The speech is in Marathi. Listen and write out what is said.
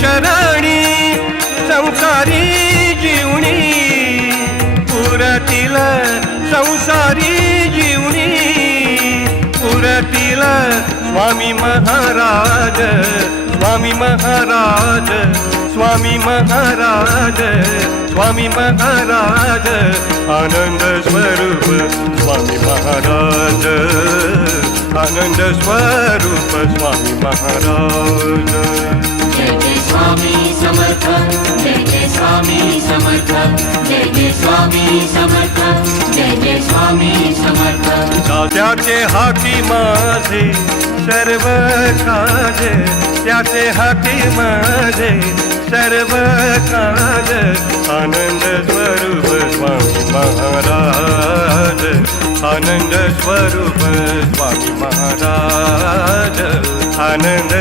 चरणी संसारी जीवनी पुरतील संसारी जीवनी पुरतील स्वामी महाराज स्वामी महाराज स्वामी महाराज स्वामी महाराज आनंद स्वरूप स्वामी महाराज आनंद स्वरूप स्वामी महाराज जय जय स्वामी समर्थ जय जय स्वामी समर्थ जय जय स्वामी समर्थ जय जय स्वामी समर्थ त्याचे हाती माझे सर्व काज त्याचे हाती माझे सर्व काज आनंद स्वरूप स्वामी महाराज आनंद स्वरूप स्वामी महाराज आनंद